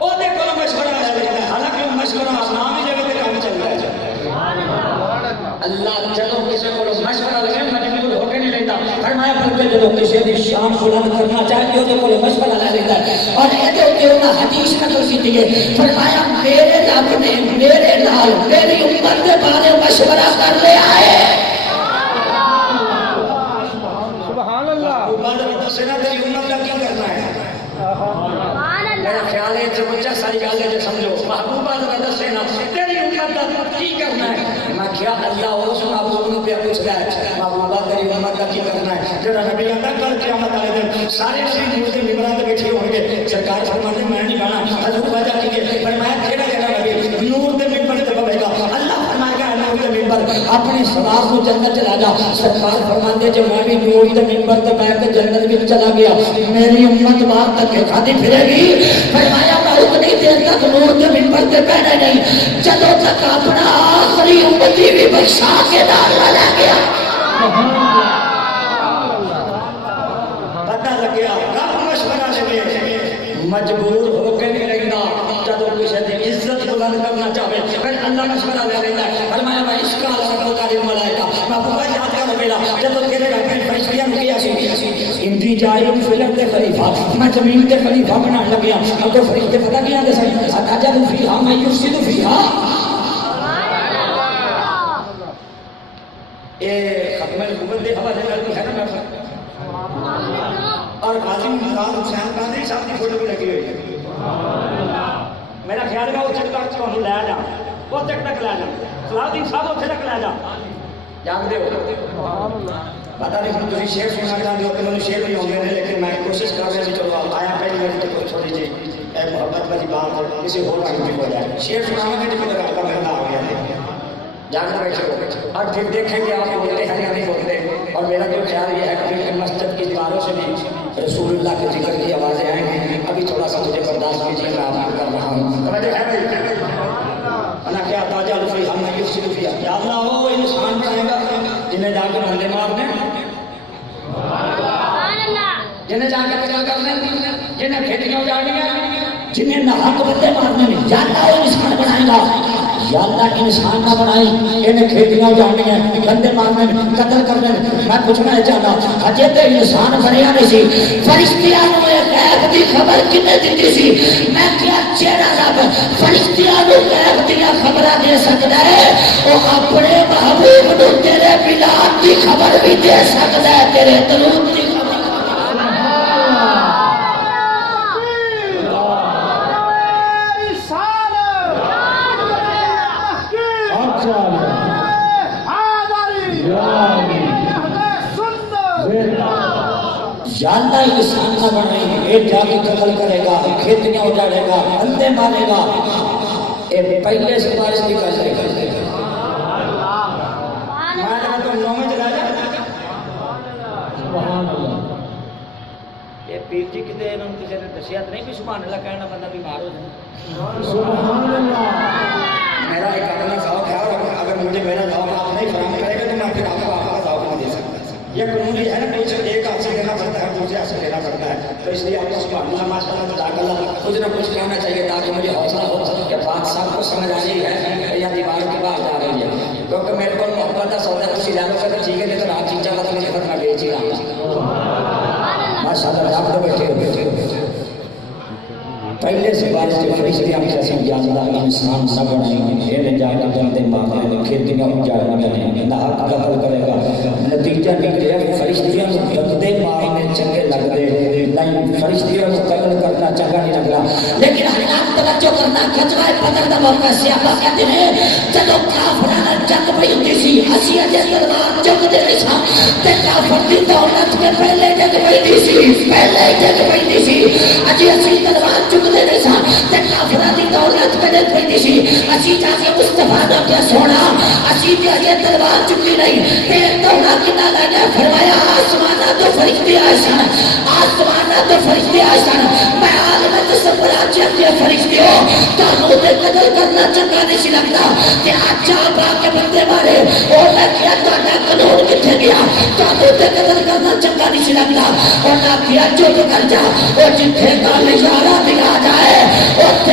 وہ دیکھو مشورہ ہے، حالانکہ مشورہ نام ہی جگہ پہ کام چل رہا ہے۔ اللہ جدو کسی کو مشورہ لگے مجبور ہو کے نہیں لیتا، فرمایا بلکہ جدو کسی دی شان بلند کرنا چاہتے ہو تو کوئی مشورہ لے لیتا ہے۔ اور یہ جو انہوں حدیث نقل کی دیئے، فرمایا میرے رب نے میرے نال میری امت کے بارے مشورہ کر لے آئے۔ سبحان اللہ۔ محبوبہ سے نہ تیری امت کا کیا کرنا ہے؟ میرا خیال ہے جو بچہ ساری گال ہے جو سمجھو محبوبہ سے نہ تیری امت کا کی کرنا ہے؟ میں کیا اللہ اور اس محبوب پہ پوچھ رہا ہے محبوبہ تیری امت کا کی کرنا ہے؟ جو نبی اللہ کل قیامت والے دن سارے نبی نور کے ممبران پہ بیٹھے ہوں گے، سرکار فرماتے میں نہیں بنا حضور وعدہ کیے فرمایا تیرا جگہ نبی نور کے ممبر پہ بیٹھے گا، اللہ فرمائے گا نور کے ممبر اپنی سوار کو جنت چلا جا۔ سرکار فرماتے جو میں بھی نور کے ممبر پہ بیٹھ کے جنت میں چلا گیا، میری امت وہاں تک کے کھاتی پھرے گی۔ فرمایا میں اتنی دیر تک نور کے ممبر پہ بیٹھے نہیں جدوں تک اپنا آخری امتی بھی بخشا کے ڈالنا لے گیا۔ پتہ لگیا رب مشورہ لگے مجبور ہو کے نہیں لینا، جدوں کسی دی عزت بلند کرنا چاہے پھر اللہ مشورہ لے لینا۔ فرمایا میں اس کا اللہ تعالی ملائکہ میں بہت یاد کر میرا جدوں تیرے گھر میں فیصلہ کیا سی اندی جائے فلم دے خلیفہ میں زمین دے خلیفہ بنا لگیا اب تو فرشتے پتہ کیا دے سکتے اجل فیہا میں یفسد فیہا۔ اے ختم نبوت دے حوالے کرتی ہے نا میں اور قاضی مراد حسین قادری صاحب کی فوٹو بھی لگی ہوئی ہے۔ میرا خیال ہے وہ چک تک تمہیں لے جا، وہ چک تک لے جا، صلاح الدین صاحب اتنے تک لے جا جانتے ہو۔ پتہ نہیں تھی شعر سننا چاہتے ہو کہ مجھے شعر بھی ہوں گے لیکن میں کوشش کر رہا ہوں چلو آیا پہلی بار تو کوئی چھوڑی جی اے محبت والی بات ہے کسی اور کا بھی ہو جائے شعر سناؤں گے تو میرا محلہ آ گیا جان کر بیٹھے اور پھر دیکھیں گے آپ بولتے ہیں یا نہیں بولتے۔ اور میرا جو خیال یہ ہے کہ مسجد کی دیواروں سے بھی رسول اللہ کے ذکر کی آوازیں آئیں گی، ابھی تھوڑا سا مجھے برداشت کیجیے میں آپ کر رہا ہوں۔ انا کیا تاجہ لفی ہم نے یفسد فیہا یا اللہ وہ انسان بنائے گا جنہیں جا کے بندے مارنے، جنہیں جا کے قتل کرنے، جنہیں کھیتیاں اجاڑنی ہیں، جنہیں ناحق بندے مارنے میں یا اللہ وہ انسان بنائے گا۔ یا اللہ انسان نہ بنائی انہیں کھیتیاں اجاڑنی ہیں، بندے مارنے میں، قتل کرنے میں۔ میں پوچھنا چاہتا ہجے تے انسان بنیا نہیں سی، فرشتیاں نوں غیب دی خبر کنے دتی سی؟ میں کیا چہرہ رب فرشتیاں نوں غیب دی خبراں دے سکدا ہے، او اپنے محبوب نوں تیرے ملاد دی خبر بھی دے سکدا ہے، تیرے درود دی یا اللہ انسان نہ بنائے یہ جا کے قتل کرے گا، کھیتیاں اجاڑے گا، بندے مارے گا، یہ پہلے سفارش بھی کر لے گا۔ میں تو نو میں چلا جا یہ پیر جی کتے انہوں کسی نے دسیات نہیں بھی سبحان اللہ کہنا بندہ بیمار ہو جائے۔ سبحان اللہ میرا ایک اپنا ذوق ہے اور اگر مجھے میرا ذوق آپ نہیں فراہم کرے گا تو میں پھر آپ کو آپ کا ذوق نہیں دے سکتا۔ یہ قانون ہے نا پیچھے ایک ہاتھ سے لینا پڑتا ہے دوسرے ہاتھ سے لینا پڑتا ہے، تو اس لیے آپ کو سبحان اللہ ماشاء اللہ جزاک اللہ کچھ نہ کچھ کہنا چاہیے تاکہ مجھے حوصلہ ہو کہ بات سب کو سمجھ آ رہی ہے یا دیوار کے باہر جا رہی ہے، کیونکہ میرے کو محبت کا سودا کسی لالوں سے ٹھیک ہے تو آپ چیزیں بتا مجھے ختم بیچ ہی رہا ماشاء اللہ آپ کو بیٹھے پہلے سے بات سے فرشتے ہم سے سمجھا اللہ انسان نہ بنائیں یہ نہ جائے کہ بندے مارنے کھیتیاں اجاڑنے نہ حق قتل کرے گا، نتیجہ نکلے فرشتیاں بندے مارنے چنگے لگ دے نہیں، فرشتیاں کو قتل کرنا چنگا نہیں لگ رہا۔ لیکن حضرات توجہ کرنا کچرا بدر دا موقع سیاپا کہتے ہیں جدو کافرانہ جنگ پہ ہوتی سی اسی اجے تلوار جنگ دے رہی سا تے کافر دی دولت میں پہلے جنگ پہ سی پہلے جنگ پہ سی اجے اسی تلوار چک دے رہی سا تے کافرہ دی دولت میں پہ سی اسی جا کے مصطفیٰ دا کیا سونا اسی تے اجے تلوار چکی نہیں تے دولت کنا لگا فرمایا آسمانہ تو فرشتے آسان آسمانہ تو فرشتے آسان میں عالمت سبرا چاہتے فرشتے ہو تانوں تے قتل کرنا چنگا نہیں سی لگتا تے آجا با کے بندے مارے اور میں کیا تانا قانون کتھے گیا تانوں تے قتل کرنا چنگا نہیں سی لگتا اور نہ کیا چوک کر جا اور جتھے کا نشارہ دیا جائے اور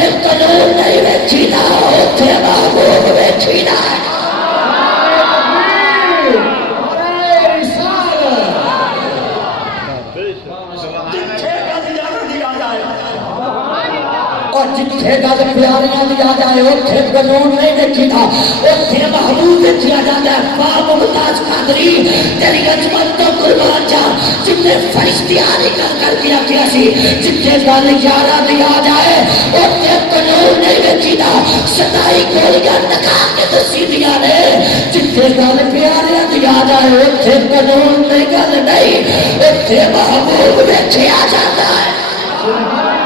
جتھے گل یار دی آ جائے اور جتھے گل پیاریاں دی آ جائے اتھے قانون نہیں دیکھیدا اتھے محبوب دیکھیا جاتا ہے باب ممتاز قادری تیری عظمت تو قربان جا جتنے فرشتیاں نکل کر کیا کیا سی جتھے گل یاراں دی آ جائے اتھے قانون نہیں دیکھیدا ستائی گولیاں ٹکا کے دسی دیاں نے جتھے گل پیاریاں دی آ جائے اتھے قانون دی گل نہیں اتھے محبوب دیکھیا جاتا ہے